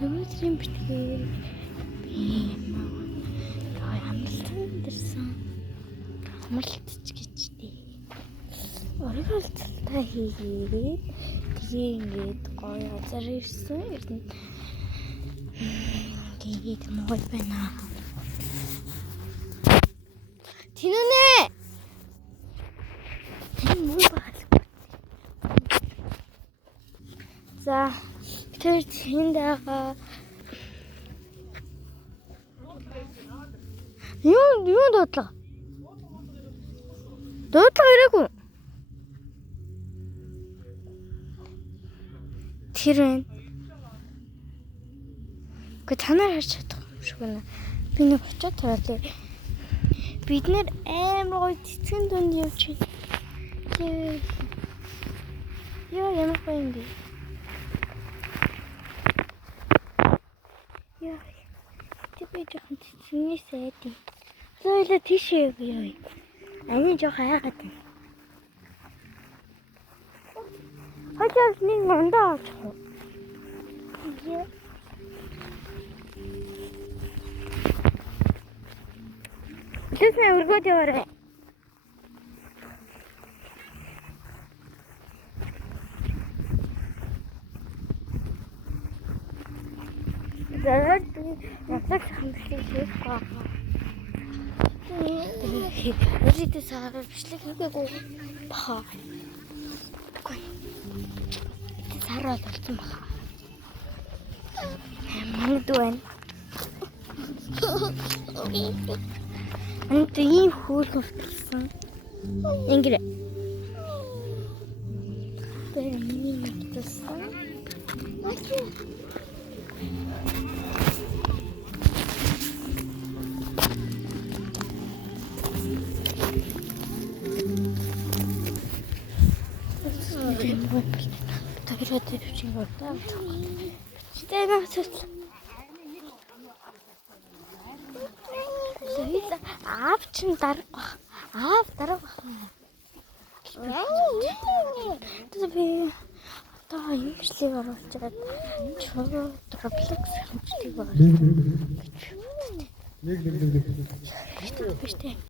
Өнөөдрийн битгээр би амралтанд ирсэн. Амралтч гэж дээ. Оргилцалтай хийгээд тэгээ ингээд гоё азар ирсэн. Тэгээд муу байна. Тинүнэ. Энэ муу байна. За тэр тэнд байгаа. Юу дуудлага? Дуудлага ирээгүй. Тэр байна. Гэхдээ та нар харж чадах юм шиг байна. Би нэг очиод тавиалаа. Бид нэр амар гоё цэцгэн дунд явж байна. Яа ямар гоё юм бэ? Яа. Би жоохон цэцгнээс айдیں۔ Лойло тийшээ явъя. Ани жоох айгаад байна. Хажууд нэг мандаа авчих. Яа. Тэсний өргөд яваарай. Зарад яг хамтлыг хийх гоо. Өөрийгөө саарал бичлэг хийгээгүй баха. Сараа болсон баха. Манд байна. Ант ийм хөөрхөн втэрсэн. Ингэрэ. Тэр ийм втэрсэн. Тэгвэл тийм болтой. Стена цэц. Лойло аав чин дарга. Аав дарга. Би одоо юмшлиг оруулж байгаа. Чого Roblox хэмжлэг оруулж. Нэг.